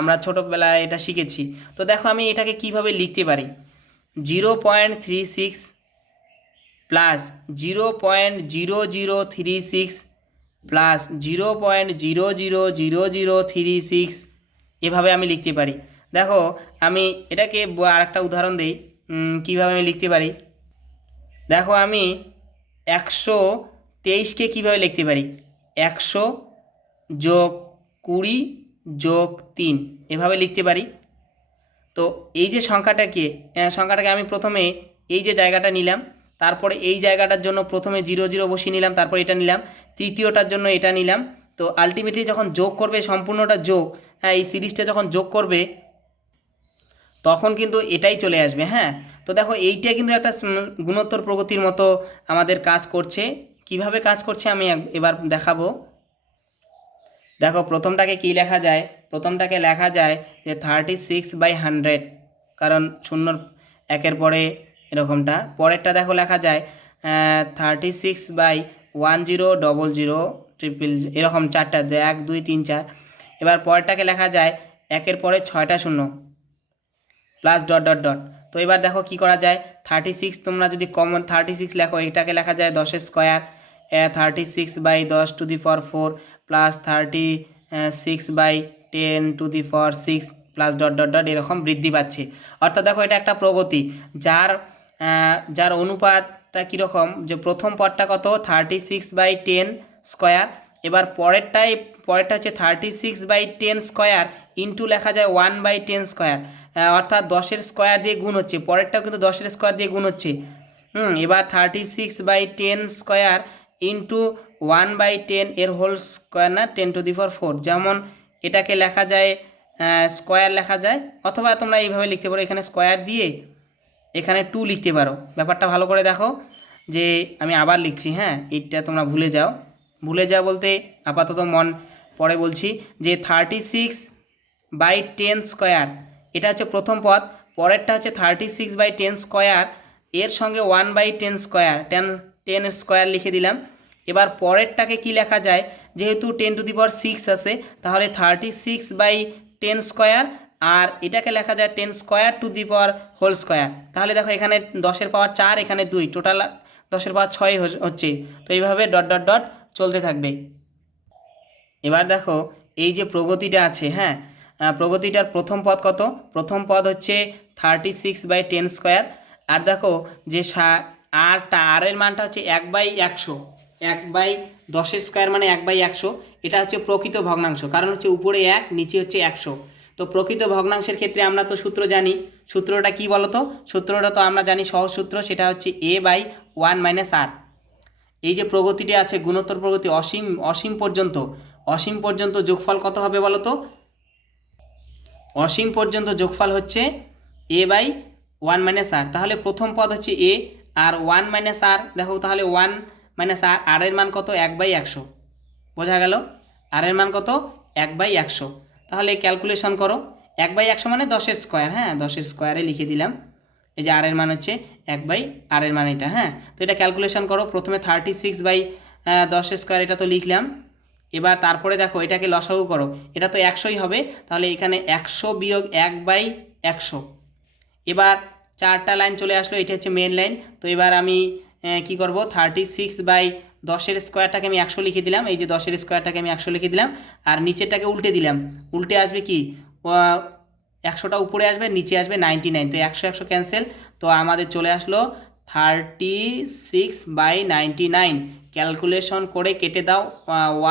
আমরা ছোটোবেলায় এটা শিখেছি। তো দেখো, আমি এটাকে কিভাবে লিখতে পারি, 0.36 প্লাস 0.0036 প্লাস 0.000036, এভাবে আমি লিখতে পারি। দেখো, আমি এটাকে আরেকটা উদাহরণ দিই কীভাবে আমি লিখতে পারি। দেখো, আমি 123কে কীভাবে লিখতে পারি, 100 যোগ 20 যোগ 3, এভাবে লিখতে পারি। তো এই যে সংখ্যাটাকে আমি প্রথমে এই যে জায়গাটা নিলাম, তারপরে এই জায়গাটার জন্য প্রথমে 00 বসিয়ে নিলাম, তারপর এটা নিলাম, তৃতীয়টার জন্য এটা নিলাম। তো আলটিমেটলি যখন যোগ করবে, সম্পূর্ণটা যোগ, হ্যাঁ, এই সিরিজটা যখন যোগ করবে তখন কিন্তু এটাই চলে আসবে। হ্যাঁ, তো দেখো, এইটা কিন্তু একটা গুণোত্তর প্রগতির মতো আমাদের কাজ করছে। কিভাবে কাজ করছে আমি এবার দেখাবো। দেখো, প্রথমটাকে কি লেখা যায়, প্রথমটাকে লেখা যায় যে 36/100, কারণ শূন্যর একের পরে এরকমটা। পরেরটা দেখো লেখা যায় 36/1000 এরকম চারটা, যে 1 2 3 4। এবার পরেরটাকে লেখা যায় একের পরে 6টা শূন্য প্লাস ডট ডট ডট। তো এবার দেখো কি করা যায়, 36 তোমরা যদি কমন 36 লেখো, এটাকে লেখা যায় 10 square 36/10⁴ plus 36/10⁶ plus dot dot dot, এরকম বৃদ্ধি পাচ্ছে। অর্থাৎ দেখো এটা একটা প্রগতি, যার যার অনুপাতটা কীরকম, যে প্রথম পদটা কত 36/10 স্কোয়ার, এবার পরেরটা হচ্ছে 36/10 স্কোয়ার ইন্টু লেখা যায় 1/10 স্কোয়ার, অর্থাৎ 10-এর স্কোয়ার দিয়ে গুণ হচ্ছে, পরেরটাও কিন্তু 10-এর স্কোয়ার দিয়ে গুণ হচ্ছে। এবার 36/10 স্কোয়ার ইন্টু 1/10 এর হোল স্কোয়ার, না 10⁴, যেমন এটাকে লেখা যায় স্কোয়ার লেখা যায়, অথবা তোমরা এইভাবে লিখতে পারো, এখানে স্কোয়ার দিয়ে এখানে 2 লিখতে পারো। ব্যাপারটা ভালো করে দেখো, যে আমি আবার লিখছি, হ্যাঁ এইটা তোমরা ভুলে যাও বলতে আপাতত মন পরে বলছি, যে 36/10 স্কোয়ার এটা হচ্ছে প্রথম পদ, পরেরটা হচ্ছে 36/10 স্কোয়ার, এর সঙ্গে 1/10 স্কোয়ার, 10 স্কোয়ার লিখে দিলাম। এবার পরেরটাকে কি লেখা যায়, যেহেতু 10⁶ আছে, তাহলে 36/10 স্কোয়ার, আর এটাকে লেখা যায় 10 square to the power whole square. তাহলে দেখো এখানে 10-এর পাওয়ার 4, এখানে 2, টোটাল 10-এর পাওয়ার 6 হচ্ছে। তো এইভাবে ডট ডট ডট চলতে থাকবে। এবার দেখো এই যে প্রগতিটা আছে, হ্যাঁ প্রগতিটার প্রথম পদ কত, প্রথম পদ হচ্ছে 36/10 স্কোয়ার, আর দেখো যে আর এর মানটা হচ্ছে 1/100, 1/10 স্কোয়ার মানে 1/100, এটা হচ্ছে প্রকৃত ভগ্নাংশ, কারণ হচ্ছে উপরে 1 নিচে হচ্ছে 100। তো প্রকৃত ভগ্নাংশের ক্ষেত্রে আমরা তো সূত্র জানি, সূত্রটা কি বলো তো, সূত্রটা তো আমরা জানি সহজ সূত্র, সেটা হচ্ছে a/1 - r। এই যে প্রগতিটি আছে গুণোত্তর প্রগতি, অসীম পর্যন্ত যোগফল কত হবে বলো তো, অসীম পর্যন্ত যোগফল হচ্ছে a/1 - r। তাহলে প্রথম পদ হচ্ছে a, আর 1 - r, দেখো তাহলে 1 - r, আর এর মান কত 1/100, বোঝা গেল, আর এর মান কত 1/100। তাহলে ক্যালকুলেশন করো, 1/100 মানে 10-এর স্কোয়ার, হ্যাঁ 10-এর স্কোয়ারে লিখে দিলাম, এই যে আর এর মান হচ্ছে 1/r এর মান এটা, হ্যাঁ। তো এটা ক্যালকুলেশন করো, প্রথমে 36/10 স্কোয়ার এটা তো লিখলাম, এবার তারপরে দেখো এটাকে লসাগু করো, এটা তো 100ই হবে, তাহলে এখানে 100 বিয়োগ 1/100। এবার 4টা লাইন চলে আসলো, এটা হচ্ছে মেন লাইন। তো এবার আমি কি করব, 36/10-এর স্কোয়ারটাকে আমি 100 লিখে দিলাম, এই যে 10-এর স্কোয়ারটাকে আমি 100 লিখে দিলাম, আর নিচেরটাকে উল্টে দিলাম, উল্টে আসবে কি 100টা উপরে আসবে, নিচে আসবে 99, তো 100 ক্যান্সেল, তো আমাদের চলে আসলো 36/99। ক্যালকুলেশন করে কেটে দাও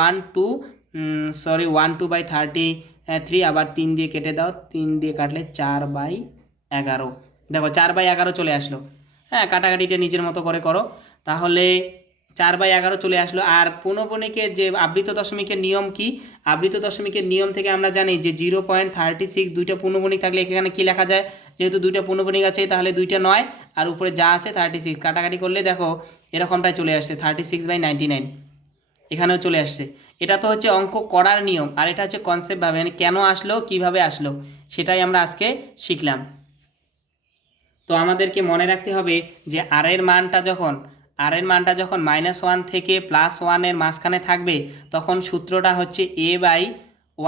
1/2/33, আবার 3 দিয়ে কেটে দাও, 3 দিয়ে কাটলে 4/11, দেখো 4/11 চলে আসলো, হ্যাঁ কাটাকাটিটা নিজের মতো করে করো, তাহলে 4/11 চলে আসলো। আর পৌনঃপুনিকের যে আবৃত দশমিকের নিয়ম কি, আবৃত দশমিকের নিয়ম থেকে আমরা জানি যে 0.36, দুইটা পৌনঃপুনিক থাকলে এখানে কি লেখা যায়, যেহেতু দুইটা পৌনঃপুনিক আছে তাহলে 2টা 9, আর উপরে যা আছে 36, কাটাকাটি করলে দেখো এরকমটাই চলে আসছে 36/99, এখানেও চলে আসছে। এটা তো হচ্ছে অঙ্ক করার নিয়ম, আর এটা হচ্ছে কনসেপ্টভাবে, মানে কেন আসলো কিভাবে আসলো সেটাই আমরা আজকে শিখলাম। তো আমাদেরকে মনে রাখতে হবে যে আর এর মানটা যখন -1 থেকে +1 মাঝখানে থাকবে, তখন সূত্রটা হচ্ছে a/1 -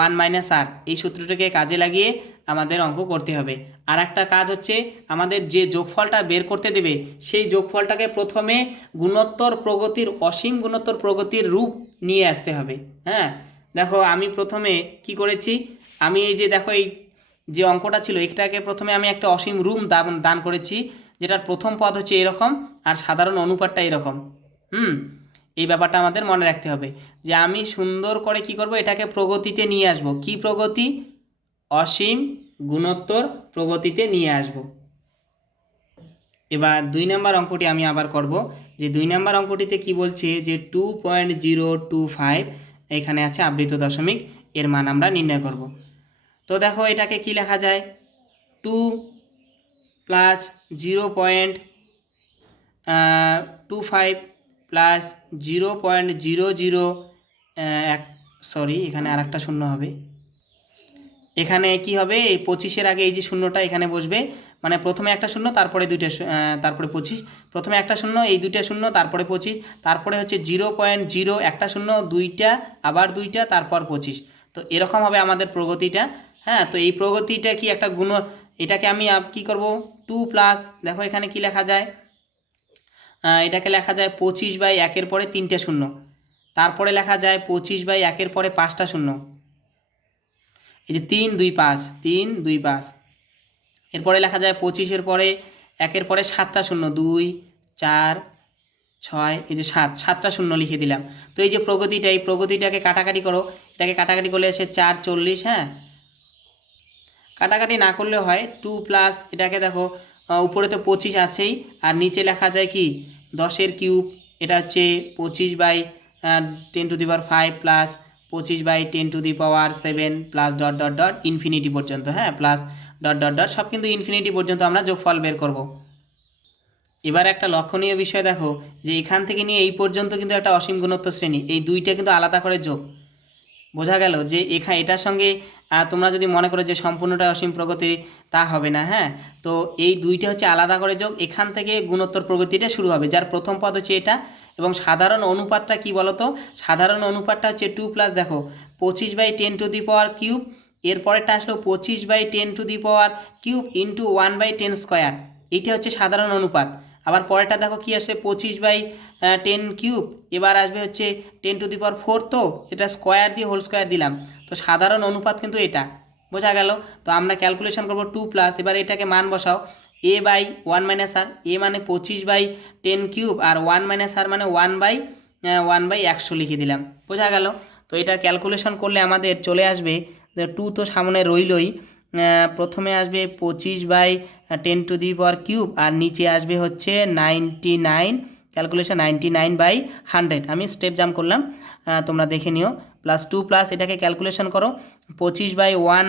r, এই সূত্রটাকে কাজে লাগিয়ে আমাদের অঙ্ক করতে হবে। আর একটা কাজ হচ্ছে আমাদের যে যোগফলটা বের করতে দেবে, সেই যোগফলটাকে প্রথমে অসীম গুণোত্তর প্রগতির রূপ নিয়ে আসতে হবে, হ্যাঁ। দেখো আমি প্রথমে কি করেছি, আমি এই যে দেখো এই যে অঙ্কটা ছিল এটাকে প্রথমে আমি একটা অসীম রূপ দান করেছি, যেটার প্রথম পদ হচ্ছে এরকম, আর সাধারণ অনুপাতটা এরকম। এই ব্যাপারটা আমাদের মনে রাখতে হবে, যে আমি সুন্দর করে কি করব, এটাকে প্রগতিতে নিয়ে আসব, কি প্রগতি, অসীম গুণোত্তর প্রগতিতে নিয়ে আসব। এবার 2 নম্বর অঙ্কটি আমি আবার করব, যে 2 নম্বর অঙ্কটিতে কি বলছে, যে 2.025 এখানে আছে আবৃত দশমিক, এর মান আমরা নির্ণয় করব। তো দেখো এটাকে কি লেখা যায়, 2 + 0.25 + 0.00, সরি এখানে আর একটা শূন্য হবে, এখানে কি হবে, এই 25-এর আগে এই যে শূন্যটা এখানে বসবে, মানে প্রথমে একটা শূন্য তারপরে দুইটা তারপরে 25, প্রথমে একটা শূন্য এই দুইটা শূন্য তারপরে 25, তারপরে হচ্ছে 0.0 একটা শূন্য দুইটা আবার দুইটা তারপর 25। তো এরকম হবে আমাদের প্রগতিটা। হ্যাঁ, তো এই প্রগতিটা কি একটা গুণ, এটাকে আমি কি করব 2 প্লাস, দেখো এখানে কি লেখা যায়, এটাকে লেখা যায় 25/1 পরে 3টে শূন্য, তারপরে লেখা যায় 25/1 পরে 5টা শূন্য, এই যে 3 2 5 3 2 5। এরপরে লেখা যায় 25 পরে 1 পরে 7টা শূন্য 2 4 6, এই যে 7টা শূন্য লিখে দিলাম। তো এই যে প্রগতিটা, এই প্রগতিটাকে কাটাকাটি করো, এটাকে কাটাকাটি করলে এসে 4 40। হ্যাঁ, কাটাকাটি না করলে হয় 2 প্লাস, এটাকে দেখো উপরে তো 25 আছেই, আর নিচে লেখা যায় কি 10 কিউব, এটা হচ্ছে 25/10⁵ plus 25/10⁻7 plus dot dot dot infinity পর্যন্ত। হ্যাঁ, প্লাস ডট ডট ডট সব কিন্তু ইনফিনিটি পর্যন্ত আমরা যোগফল বের করব। এবার একটা লক্ষণীয় বিষয় দেখো, যে এখান থেকে নিয়ে এই পর্যন্ত কিন্তু একটা অসীম গুণোত্তর শ্রেণী, এই দুইটা কিন্তু আলাদা করে যোগ। বোঝা গেল যে এটার সঙ্গে তোমরা যদি মনে করো যে সম্পূর্ণটা অসীম প্রগতি, তা হবে না। হ্যাঁ, তো এই দুইটা হচ্ছে আলাদা করে যোগ, এখান থেকে গুণোত্তর প্রগতিটা শুরু হবে, যার প্রথম পদ হচ্ছে এটা। এবং সাধারণ অনুপাতটা কি বলো তো, সাধারণ অনুপাতটা হচ্ছে 2 প্লাস, দেখো 25/10⁻³ এরপরেরটা আসলো 25/10⁻³ ইন্টু 1/10², এইটা হচ্ছে সাধারণ অনুপাত। আবার পরেরটা দেখো কি আসে 25/10³, এবার আসবে হচ্ছে 10⁴ তো এটা স্কোয়ার দিয়ে হোল স্কোয়ার দিলাম, তো সাধারণ অনুপাত কিন্তু এটা। বোঝা গেল? তো আমরা ক্যালকুলেশন করব 2 প্লাস, এবার এটাকে মান বসাও, a/1 - r, a মানে 25/10³ আর 1 - r মানে 1/100 লিখে দিলাম। বোঝা গেল? তো এটা ক্যালকুলেশন করলে আমাদের চলে আসবে 2 তো সামনে রইলই, প্রথমে আসবে 25/10⁻³ আর নিচে আসবে হচ্ছে 99, ক্যালকুলেশন 99/100, আমি স্টেপ জাম্প করলাম, তোমরা দেখে নিও। প্লাস 2 প্লাস, এটাকে ক্যালকুলেশন করো 25/1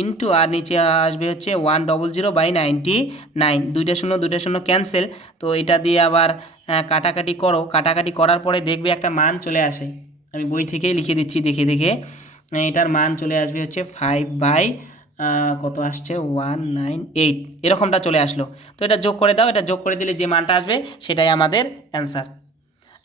ইন্টু আর নিচে আসবে হচ্ছে 100/99, দুইটা শূন্য ক্যান্সেল। তো এটা দিয়ে আবার কাটাকাটি করো, কাটাকাটি করার পরে দেখবে একটা মান চলে আসে, আমি বই থেকেই লিখে দিচ্ছি দেখে দেখে, এটার মান চলে আসবে হচ্ছে 5 কত আসছে 198, এরকমটা চলে আসলো। তো এটা যোগ করে দাও, এটা যোগ করে দিলে যে মানটা আসবে সেটাই আমাদের অ্যান্সার।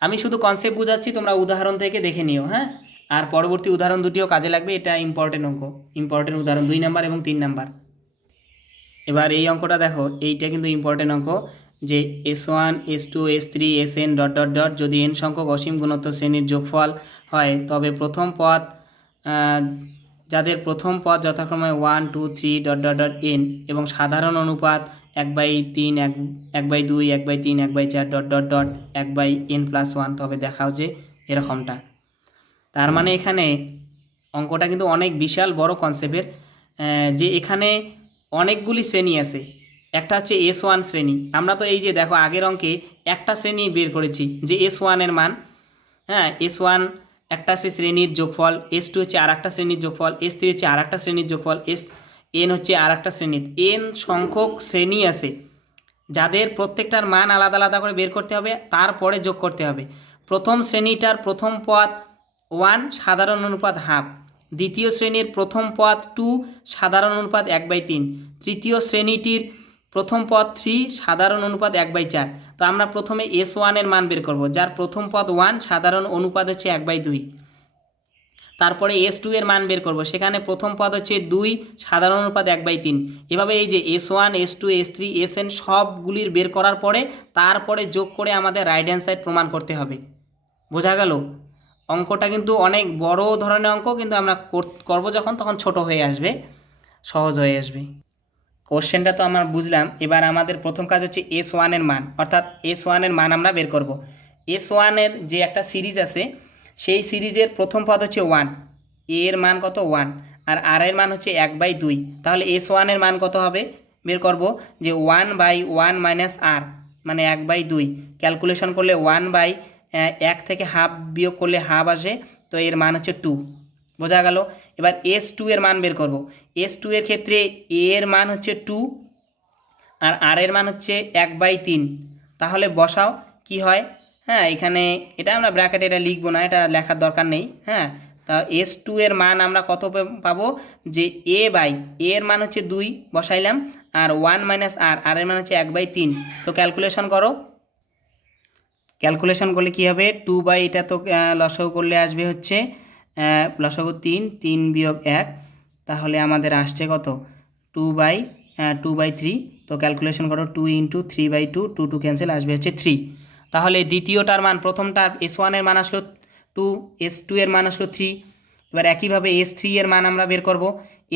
আমি শুধু কনসেপ্ট বুঝাচ্ছি, তোমরা উদাহরণ থেকে দেখে নিও। হ্যাঁ, আর পরবর্তী উদাহরণ দুটিও কাজে লাগবে, এটা ইম্পর্টেন্ট অঙ্ক, ইম্পর্টেন্ট উদাহরণ 2 নাম্বার এবং 3 নাম্বার। এবার এই অঙ্কটা দেখো, এইটা কিন্তু ইম্পর্টেন্ট অঙ্ক, যে S1 S2 S3 Sn dot dot dot যদি n সংখ্যক অসীম গুণোত্তর শ্রেণীর যোগফল হয়, তবে প্রথম পদ যাদের প্রথম পদ যথাক্রমে 1 2 3 ডট ডট ডট n এবং সাধারণ অনুপাত 1/3 1/2 1/3 1/4 ডট ডট ডট 1/n+1, তবে দেখাও যে এরকমটা। তার মানে এখানে অঙ্কটা কিন্তু অনেক বিশাল বড় কনসেপ্টের, যে এখানে অনেকগুলি শ্রেণী আছে। একটা হচ্ছে S1 শ্রেণী, আমরা তো এই যে দেখো আগের অঙ্কে একটা শ্রেণী বের করেছি যে S1 এর মান। হ্যাঁ, S1 একটা আছে শ্রেণীর যোগফল, S2 হচ্ছে আর একটা শ্রেণীর যোগফল, S3 হচ্ছে আর একটা শ্রেণীর যোগফল, Sn হচ্ছে আর একটা শ্রেণীর। n সংখ্যক শ্রেণী আছে যাদের প্রত্যেকটার মান আলাদা আলাদা করে বের করতে হবে, তারপরে যোগ করতে হবে। প্রথম শ্রেণীটার প্রথম পদ 1 সাধারণ অনুপাত হাফ, দ্বিতীয় শ্রেণীর প্রথম পদ 2 সাধারণ অনুপাত 1/3, তৃতীয় শ্রেণীটির প্রথম পদ 3 সাধারণ অনুপাত 1/4। তো আমরা প্রথমে S1 এর মান বের করব, যার প্রথম পদ 1 সাধারণ অনুপাত হচ্ছে 1/2। তারপরে S2 এর মান বের করব, সেখানে প্রথম পদ হচ্ছে 2 সাধারণ অনুপাত 1/3। এভাবে এই যে S1 S2 S3 Sn সবগুলির বের করার পরে তারপরে যোগ করে আমাদের রাইট হ্যান্ড সাইড প্রমাণ করতে হবে। বোঝা গেল? অঙ্কটা কিন্তু অনেক বড় ধরনের অঙ্ক, কিন্তু আমরা করব যখন তখন ছোট হয়ে আসবে, সহজ হয়ে আসবে। কোশ্চেনটা তো আমরা বুঝলাম, এবার আমাদের প্রথম কাজ হচ্ছে S1 এর মান, অর্থাৎ S1 এর মান আমরা বের করব। S1 এর যে একটা সিরিজ আছে, সেই সিরিজের প্রথম পদ হচ্ছে 1, a এর মান কত 1, আর r এর মান হচ্ছে 1/2। তাহলে S1 এর মান কত হবে বের করব, যে 1/1 - r মানে 1/2, ক্যালকুলেশন করলে 1/1 থেকে হাফ বিয়োগ করলে হাফ আসে, তো এর মান হচ্ছে 2। বোঝা গেল? এবার S2 এর মান বের করব। S2 এর ক্ষেত্রে a এর মান হচ্ছে 2 আর r এর মান হচ্ছে 1/3, তাহলে বসাও কি হয়। হ্যাঁ, এখানে এটা আমরা ব্র্যাকেটে এটা লিখবো না, এটা লেখার দরকার নেই। হ্যাঁ, তা S2 এর মান আমরা কত পাবো, যে a এর মান হচ্ছে 2 বসাইলাম, আর 1 মাইনাস আর, আর এর মান হচ্ছে 1/3। তো ক্যালকুলেশন করো, ক্যালকুলেশন করলে কী হবে, 2 এটা তো লসাগু করলে আসবে হচ্ছে লসাগু 3, 3 বিয়োগ 1, তাহলে আমাদের আসছে কত 2/3। তো ক্যালকুলেশন করো 2 ইন্টু 3/2, 2 ক্যান্সেল, আসবে হচ্ছে 3। তাহলে দ্বিতীয়টার মান, প্রথমটার S1 এর মান আসলো 2, S2 এর মান আসলো 3। এবার একইভাবে S3 এর মান আমরা বের করব।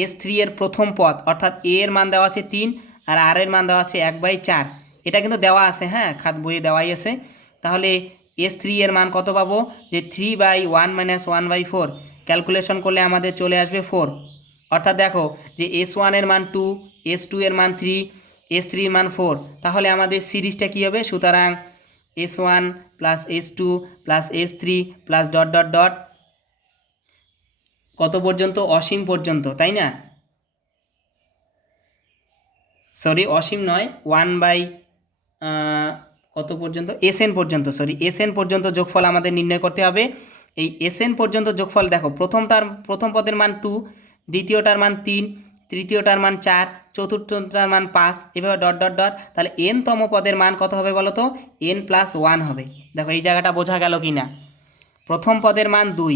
S3 এর প্রথম পদ অর্থাৎ A এর মান দেওয়া আছে 3 আর R এর মান দেওয়া আছে 1/4। এটা কিন্তু দেওয়া আছে, হ্যাঁ, খাত বইয়ে দেওয়াই আছে। তাহলে S3 এর মান কত পাবো, যে 3/1 মাইনাস 1/4, ক্যালকুলেশন করলে আমাদের চলে আসবে 4। অর্থাৎ দেখো যে S1 এর মান 2, S2 এর মান 3, S3 এর মান 4, তাহলে আমাদের সিরিজটা কী হবে, সুতরাং S1 plus S2 plus S3 plus dot dot dot কত পর্যন্ত, অসীম পর্যন্ত, তাই না? সরি, অসীম নয়, 1 কত পর্যন্ত, SN পর্যন্ত, সরি SN পর্যন্ত যোগফল আমাদের নির্ণয় করতে হবে। এই SN পর্যন্ত যোগফল দেখো, প্রথম পদের মান 2, দ্বিতীয়টার মান 3, তৃতীয়টার মান 4, চতুর্থটার মান 5, এভাবে ডট ডট ডট। তাহলে N-তম পদের মান কত হবে বলো তো, N+1 হবে। দেখো এই জায়গাটা বোঝা গেল কি না? প্রথম পদের মান 2,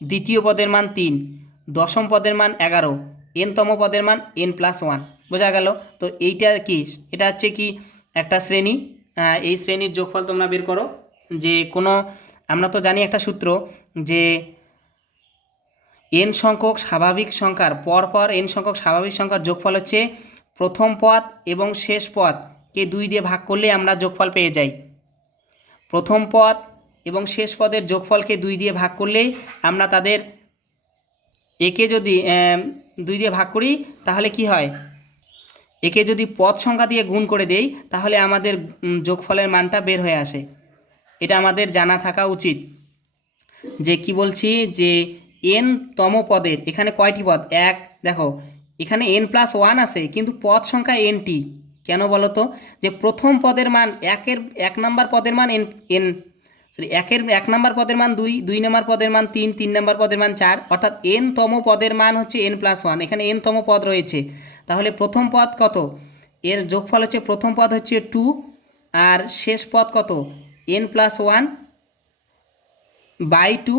দ্বিতীয় পদের মান 3, দশম পদের মান 11, N-তম পদের মান N+1, বোঝা গেল? তো এইটা কি, এটা হচ্ছে কি একটা শ্রেণী, এই শ্রেণীর যোগফল তোমরা বের করো। যে কোনো, আমরা তো জানি একটা সূত্র, যে n সংখ্যক স্বাভাবিক সংখ্যার পরপর n সংখ্যক স্বাভাবিক সংখ্যার যোগফল হচ্ছে প্রথম পদ এবং শেষ পদকে 2 দিয়ে ভাগ করলে আমরা যোগফল পেয়ে যাই। প্রথম পদ এবং শেষ পদের যোগফলকে 2 দিয়ে ভাগ করলেই আমরা তাদের একে যদি 2 দিয়ে ভাগ করি তাহলে কি হয়, একে যদি পদ সংখ্যা দিয়ে গুণ করে দেই তাহলে আমাদের যোগফলের মানটা বের হয়ে আসে। এটা আমাদের জানা থাকা উচিত। যে কি বলছি, যে n-তম পদের এখানে কয়টি পদ, এক, দেখো এখানে N+1 আছে কিন্তু পদ সংখ্যা nটি, কেন বলো তো, যে প্রথম পদের মান এক নম্বর পদের মান এক নম্বর পদের মান 2, 2 নম্বর পদের মান 3, 3 নম্বর পদের মান 4, অর্থাৎ n-তম পদের মান হচ্ছে N+1, এখানে n-তম পদ রয়েছে। তাহলে প্রথম পদ কত, এর যোগফল হচ্ছে প্রথম পদ হচ্ছে 2 আর শেষ পদ কত, N+1/2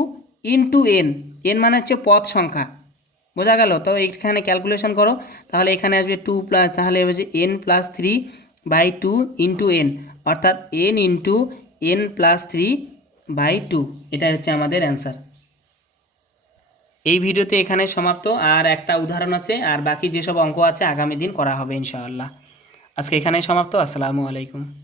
ইন্টু n, n মানে হচ্ছে পদ সংখ্যা, বোঝা গেল? তো এইখানে ক্যালকুলেশন করো, তাহলে এখানে আসবে 2 প্লাস, তাহলে হচ্ছে N+3/2 ইন্টু n, অর্থাৎ n ইন্টু N+3/2, এটাই হচ্ছে আমাদের অ্যান্সার। এই ভিডিওতে এখানে সমাপ্ত, আর একটা উদাহরণ আছে, আর বাকি যেসব অঙ্ক আছে আগামী দিন করা হবে ইনশাআল্লাহ। আজকে এখানেই সমাপ্ত। আসসালামু আলাইকুম।